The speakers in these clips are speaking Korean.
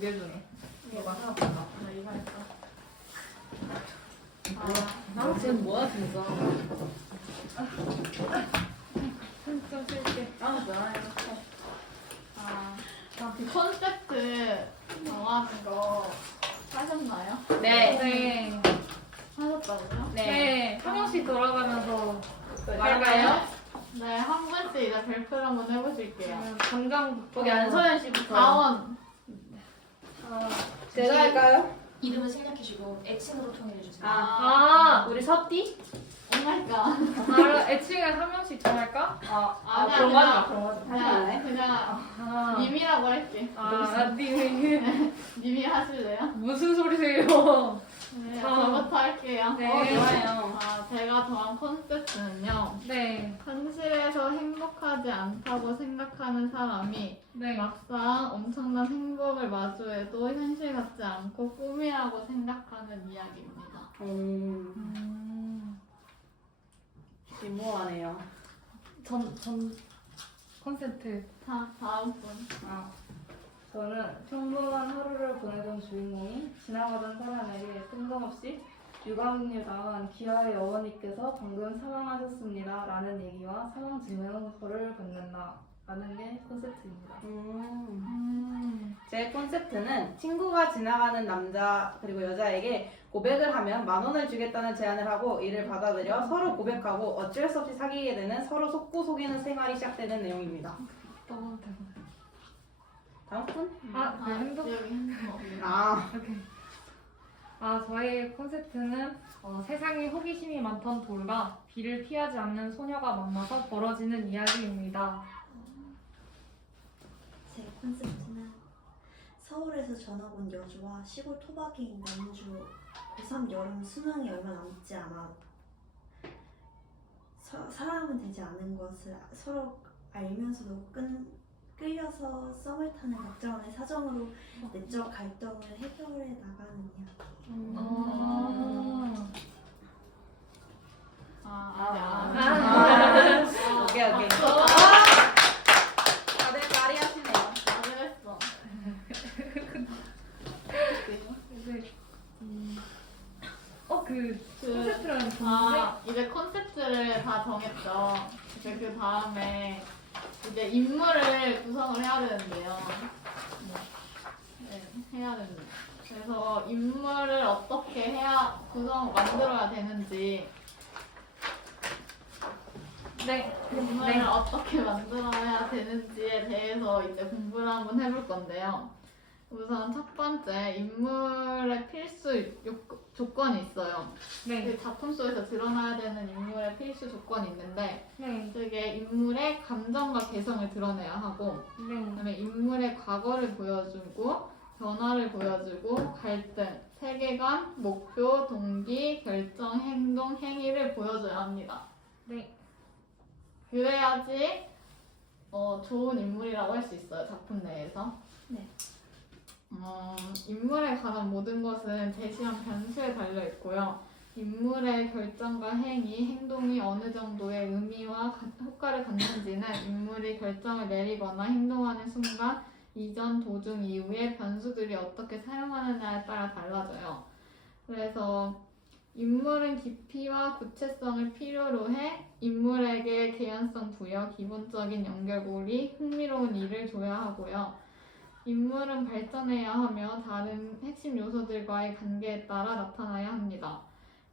2개 중에 너가 생각한다. 나 이거 할까? 나 지금 뭐야 진짜. 좀 쓸게. 좋아요. 그 콘셉트 정하는 거 하셨나요? 네. 네. 하셨다고요? 네. 한 명씩 돌아가면서 할까요? 네, 한 분씩 이제 발표를 한번 해보실게요. 당장부터 거기 안서연 씨부터. 다원. 제가 할까요? 이름을 생략해주고 애칭으로 통일해주세요. 우리 서띠? 오마이갓. 애칭을 한 명씩 정할까? 아니야, 그런 거 하지 마. 그냥, 그런 거 하지 마. 그냥 님이라고 할게. 님 님이 하실래요? 무슨 소리세요? 네, 저부터 할게요. 네. 좋아요. 제가 정한 콘셉트는요. 네. 현실에서 행복하지 않다고 생각하는 사람이 네. 막상 엄청난 행복을 마주해도 현실 같지 않고 꿈이라고 생각하는 이야기입니다. 심오하네요. 전 콘셉트. 다음 분. 저는 평범한 하루를 보내던 주인공이 지나가던 사람에게 뜬금없이 유감입니다만 기아의 어머니께서 방금 사망하셨습니다 라는 얘기와 사망 증명서를 받는다 라는 게 콘셉트입니다. 제 콘셉트는 친구가 지나가는 남자 그리고 여자에게 고백을 하면 10,000원을 주겠다는 제안을 하고 이를 받아들여 서로 고백하고 어쩔 수 없이 사귀게 되는 서로 속고 속이는 생활이 시작되는 내용입니다. 너무 대박. 다음 분? 네, 행복. 여기 행복. 오케이. 저의 콘셉트는 세상에 호기심이 많던 돌과 비를 피하지 않는 소녀가 만나서 벌어지는 이야기입니다. 제 콘셉트는 서울에서 전학 온 여주와 시골 토박이인 남주 고3 여름 수능이 얼마 남지 않아 사람은 되지 않은 것을 서로 알면서도 끌려서 썸을 타는 각자만의 사정으로 내적 갈등을 해결해 나가는 이야기. 오케이. 다들 말이 하시네요. 다들 했어. 콘셉트라는 이제 콘셉트를 다 정했죠. 이제 그 다음에 이제 인물을 구성을 해야 되는데요. 네, 해야 됩니다. 그래서 인물을 어떻게 해야 만들어야 되는지 인물을 어떻게 만들어야 되는지에 대해서 이제 공부를 한번 해볼 건데요. 우선 첫 번째, 인물의 필수 조건이 있어요. 그 작품 속에서 드러나야 되는 인물의 필수 조건이 있는데 그게 인물의 감정과 개성을 드러내야 하고 그다음에 인물의 과거를 보여주고 변화를 보여주고 갈등, 세계관, 목표, 동기, 결정, 행동, 행위를 보여줘야 합니다. 그래야지 좋은 인물이라고 할 수 있어요. 작품 내에서. 인물에 관한 모든 것은 제시한 변수에 달려 있고요. 인물의 결정과 행동이 어느 정도의 의미와 효과를 갖는지는 인물이 결정을 내리거나 행동하는 순간, 이전, 도중, 이후의 변수들이 어떻게 사용하느냐에 따라 달라져요. 그래서 인물은 깊이와 구체성을 필요로 해 인물에게 개연성 부여, 기본적인 연결고리, 흥미로운 일을 줘야 하고요. 인물은 발전해야 하며 다른 핵심 요소들과의 관계에 따라 나타나야 합니다.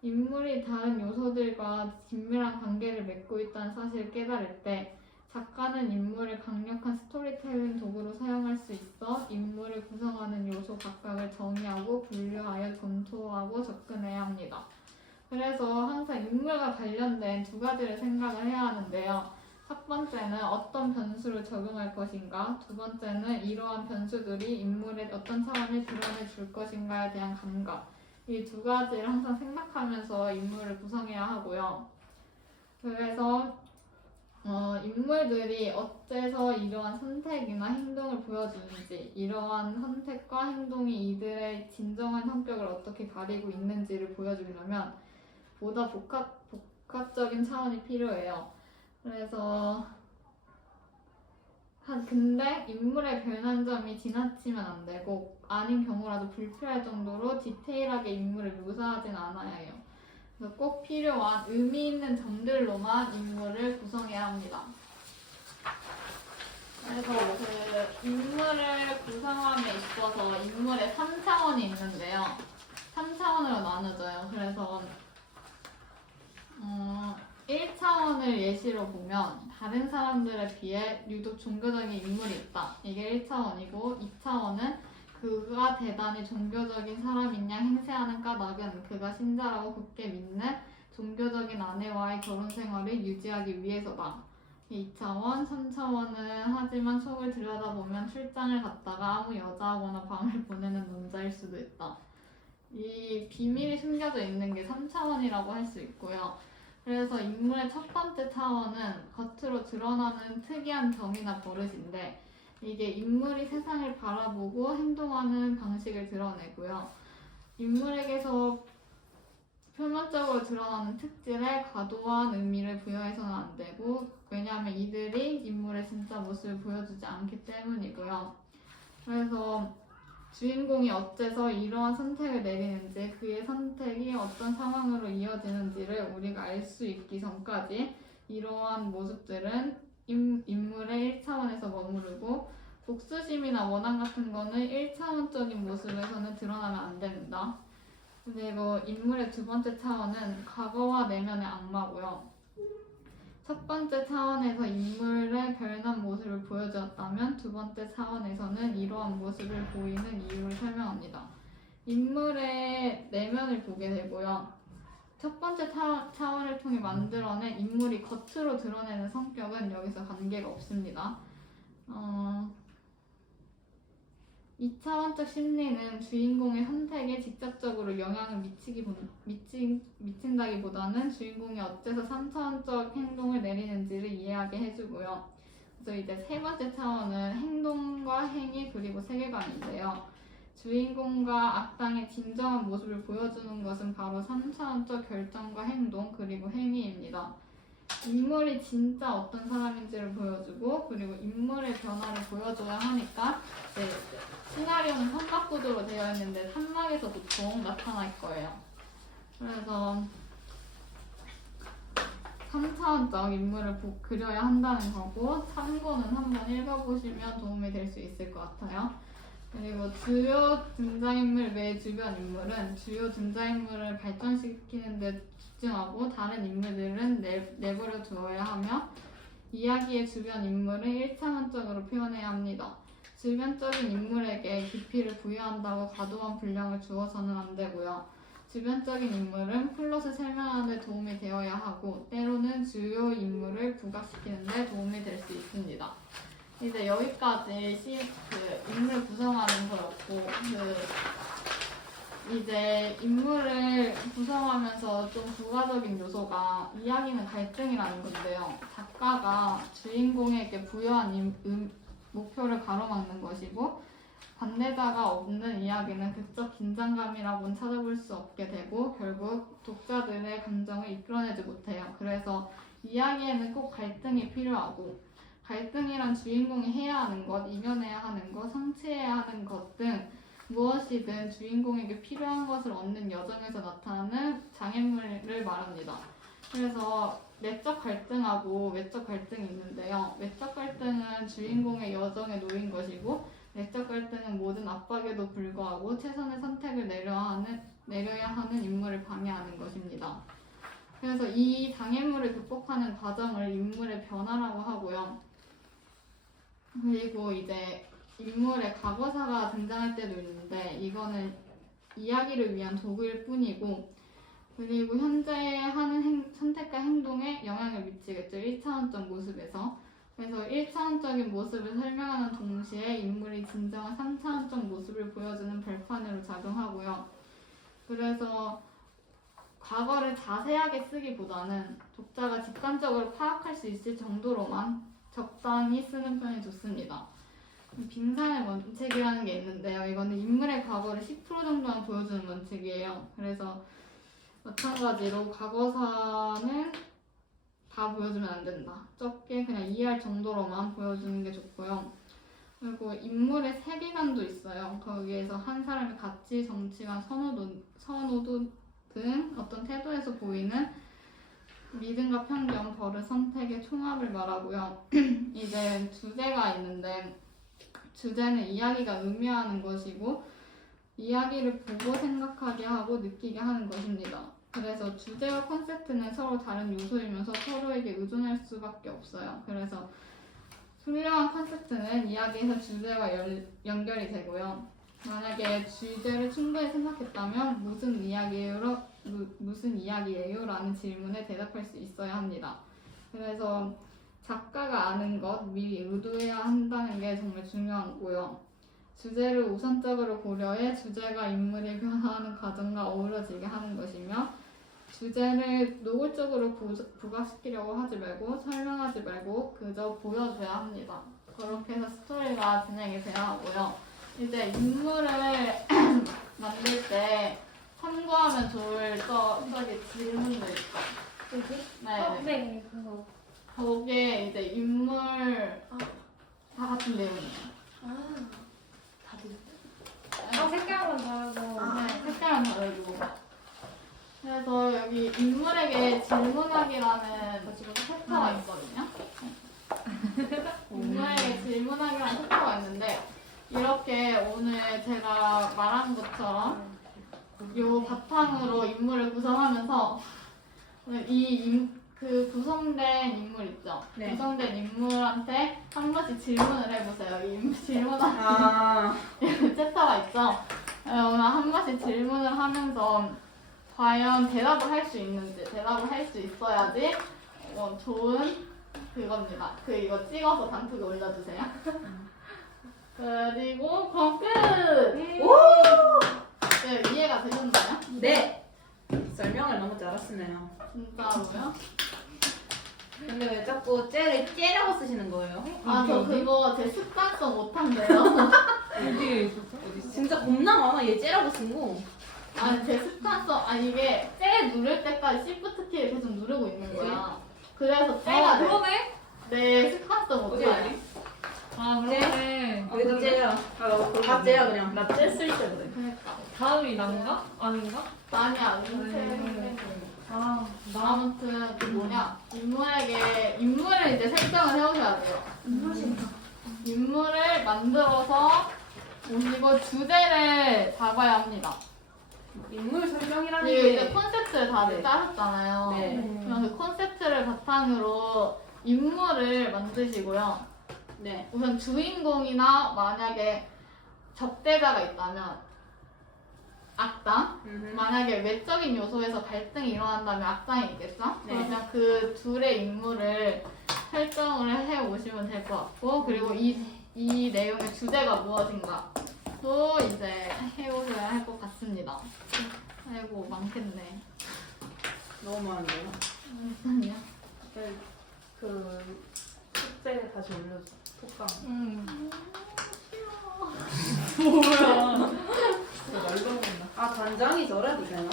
인물이 다른 요소들과 긴밀한 관계를 맺고 있다는 사실을 깨달을 때 작가는 인물을 강력한 스토리텔링 도구로 사용할 수 있어 인물을 구성하는 요소 각각을 정의하고 분류하여 검토하고 접근해야 합니다. 그래서 항상 인물과 관련된 두 가지를 생각을 해야 하는데요. 첫 번째는 어떤 변수를 적용할 것인가, 두 번째는 이러한 변수들이 인물의 어떤 사람을 드러내 줄 것인가에 대한 감각. 이 두 가지를 항상 생각하면서 인물을 구성해야 하고요. 그래서 인물들이 어째서 이러한 선택이나 행동을 보여주는지, 이러한 선택과 행동이 이들의 진정한 성격을 어떻게 가리고 있는지를 보여주려면 보다 복합적인 차원이 필요해요. 그래서 근데 인물의 변한 점이 지나치면 안 되고 아닌 경우라도 불필요할 정도로 디테일하게 인물을 묘사하진 않아야 해요. 그래서 꼭 필요한 의미 있는 점들로만 인물을 구성해야 합니다. 그래서 그 인물을 구성함에 있어서 인물의 3차원이 있는데요. 3차원으로 나눠져요. 그래서 1차원을 예시로 보면 다른 사람들에 비해 유독 종교적인 인물이 있다. 이게 1차원이고 2차원은 그가 대단히 종교적인 사람인 양 행세하는 까닭은 그가 신자라고 굳게 믿는 종교적인 아내와의 결혼 생활을 유지하기 위해서다. 2차원, 3차원은 하지만 속을 들여다보면 출장을 갔다가 아무 여자하고나 밤을 보내는 남자일 수도 있다. 이 비밀이 숨겨져 있는 게 3차원이라고 할 수 있고요. 그래서 인물의 첫 번째 차원은 겉으로 드러나는 특이한 정의나 버릇인데 이게 인물이 세상을 바라보고 행동하는 방식을 드러내고요. 인물에게서 표면적으로 드러나는 특질에 과도한 의미를 부여해서는 안 되고 왜냐하면 이들이 인물의 진짜 모습을 보여주지 않기 때문이고요. 그래서 주인공이 어째서 이러한 선택을 내리는지 그의 선택이 어떤 상황으로 이어지는지를 우리가 알 수 있기 전까지 이러한 모습들은 인물의 1차원에서 머무르고 복수심이나 원한 같은 거는 1차원적인 모습에서는 드러나면 안 됩니다. 그리고 인물의 두 번째 차원은 과거와 내면의 악마고요. 첫 번째 차원에서 인물의 별난 모습을 보여주었다면 두 번째 차원에서는 이러한 모습을 보이는 이유를 설명합니다. 인물의 내면을 보게 되고요. 첫 번째 차원을 통해 만들어낸 인물이 겉으로 드러내는 성격은 여기서 관계가 없습니다. 2차원적 심리는 주인공의 선택에 직접적으로 영향을 미친다기보다는 주인공이 어째서 3차원적 행동을 내리는지를 이해하게 해주고요. 그래서 이제 세 번째 차원은 행동과 행위 그리고 세계관인데요. 주인공과 악당의 진정한 모습을 보여주는 것은 바로 3차원적 결정과 행동 그리고 행위입니다. 인물이 진짜 어떤 사람인지를 보여주고 그리고 인물의 변화를 보여줘야 하니까 시나리오는 삼각구도로 되어 있는데 3막에서 보통 나타날 거예요. 그래서 3차원적 인물을 그려야 한다는 거고 참고는 한번 읽어보시면 도움이 될 수 있을 것 같아요. 그리고 주요 등장인물 외 주변 인물은 주요 등장인물을 발전시키는 데 집중하고 다른 인물들은 내버려 두어야 하며 이야기의 주변 인물은 1차원적으로 표현해야 합니다. 주변적인 인물에게 깊이를 부여한다고 과도한 분량을 주어서는 안 되고요. 주변적인 인물은 플롯을 설명하는 데 도움이 되어야 하고 때로는 주요 인물을 부각시키는 데 도움이 될 수 있습니다. 이제 여기까지 인물 구성하는 거였고 이제 인물을 구성하면서 좀 부가적인 요소가 이야기는 갈등이라는 건데요. 작가가 주인공에게 부여한 목표를 가로막는 것이고 반대자가 없는 이야기는 극적 긴장감이라고는 찾아볼 수 없게 되고 결국 독자들의 감정을 이끌어내지 못해요. 그래서 이야기에는 꼭 갈등이 필요하고 갈등이란 주인공이 해야 하는 것, 이겨내야 하는 것, 성취해야 하는 것 등 무엇이든 주인공에게 필요한 것을 얻는 여정에서 나타나는 장애물을 말합니다. 그래서 내적 갈등하고 외적 갈등이 있는데요. 외적 갈등은 주인공의 여정에 놓인 것이고 내적 갈등은 모든 압박에도 불구하고 최선의 선택을 내려야 하는 인물을 방해하는 것입니다. 그래서 이 장애물을 극복하는 과정을 인물의 변화라고 하고요. 그리고 이제 인물의 과거사가 등장할 때도 있는데 이거는 이야기를 위한 도구일 뿐이고 그리고 현재 하는 선택과 행동에 영향을 미치겠죠. 1차원적 모습에서. 그래서 1차원적인 모습을 설명하는 동시에 인물이 진정한 3차원적 모습을 보여주는 발판으로 작용하고요. 그래서 과거를 자세하게 쓰기보다는 독자가 직관적으로 파악할 수 있을 정도로만 적당히 쓰는 편이 좋습니다. 빙산의 원칙이라는 게 있는데요. 이거는 인물의 과거를 10% 정도만 보여주는 원칙이에요. 그래서 마찬가지로 과거사는 다 보여주면 안 된다. 적게 그냥 이해할 정도로만 보여주는 게 좋고요. 그리고 인물의 세계관도 있어요. 거기에서 한 사람의 가치, 정치관, 선호도 등 어떤 태도에서 보이는 믿음과 편견, 버릇, 선택의 총합을 말하고요. 이제 주제가 있는데 주제는 이야기가 의미하는 것이고 이야기를 보고 생각하게 하고 느끼게 하는 것입니다. 그래서 주제와 콘셉트는 서로 다른 요소이면서 서로에게 의존할 수밖에 없어요. 그래서 훌륭한 콘셉트는 이야기에서 주제와 연결이 되고요. 만약에 주제를 충분히 생각했다면 무슨 이야기예요? 라는 질문에 대답할 수 있어야 합니다. 그래서 작가가 아는 것 미리 의도해야 한다는 게 정말 중요하고요. 주제를 우선적으로 고려해 주제가 인물이 변화하는 과정과 어우러지게 하는 것이며 주제를 노골적으로 부각시키려고 하지 말고 설명하지 말고 그저 보여줘야 합니다. 그렇게 해서 스토리가 진행이 돼야 하고요. 이제 인물을 만들 때 참고하면 좋을 저기 질문도 있고 여기? 네, 네, 그거. 거기에 이제 인물 다 같은 내용이에요. 다들. 색깔만 다르고. 네, 색깔은 다르고. 그래서 여기 인물에게 질문하기라는 챕터가 있거든요. 인물에게 질문하기라는 챕터가 있는데 이렇게 오늘 제가 말한 것처럼 요 바탕으로 인물을 구성하면서 그 구성된 인물 있죠? 네. 구성된 인물한테 한 번씩 질문을 해보세요. 질문하는 챕터가 있죠? 오늘 한 번씩 질문을 하면서 과연 대답을 할 수 있는지, 대답을 할 수 있어야지 좋은 그겁니다. 이거 찍어서 단톡에 올려주세요. 그리고 그럼 끝! 오! 네, 이해가 되셨나요? 네. 설명을 너무 잘하시네요. 진짜로요? 근데 왜 자꾸 째려고 쓰시는 거예요? 아, 저 그거 제 습관성 못한대요. 어디에 있었어? 진짜 겁나 많아. 얘 째려고 쓴 거. 아니, 제 습관성, 이게 째 누를 때까지 Shift 키를 계속 누르고 있는 거야. 그래서 째가 돼. 그러네? 내 습관성 어디 못해. 어디? 아, 그러네. 여기도 째려. 다 째려 그냥. 나 뗐을 때 그래. 그러니까. 다음이 난가? 아닌가? 아니야, 아, 아무튼 그 뭐냐 인물을 이제 설정을 해오셔야 돼요. 인물을 만들어서 오시고 주제를 잡아야 합니다. 인물 설명이라는 그리고 이제 게. 컨셉트를 다들 네. 짜셨잖아요. 네. 그럼 그 컨셉트를 바탕으로 인물을 만드시고요. 네. 우선 주인공이나 만약에 적대자가 있다면 악당, 만약에 외적인 요소에서 갈등이 일어난다면 악당이 있겠죠? 네. 그러면 그 둘의 인물을 설정을 해 오시면 될 것 같고 그리고 이 내용의 주제가 무엇인가 또 이제 해 오셔야 할 것 같습니다. 아이고 많겠네. 너무 많은데요. 아니요. 그 숙제 다시 올려줘. 톡강. 뭐야. 진짜 말도 안 된다. 아 단장이 저래도 되나?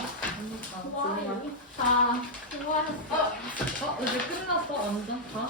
자, 수고하셨어요. 이제 끝났어? 완전 다?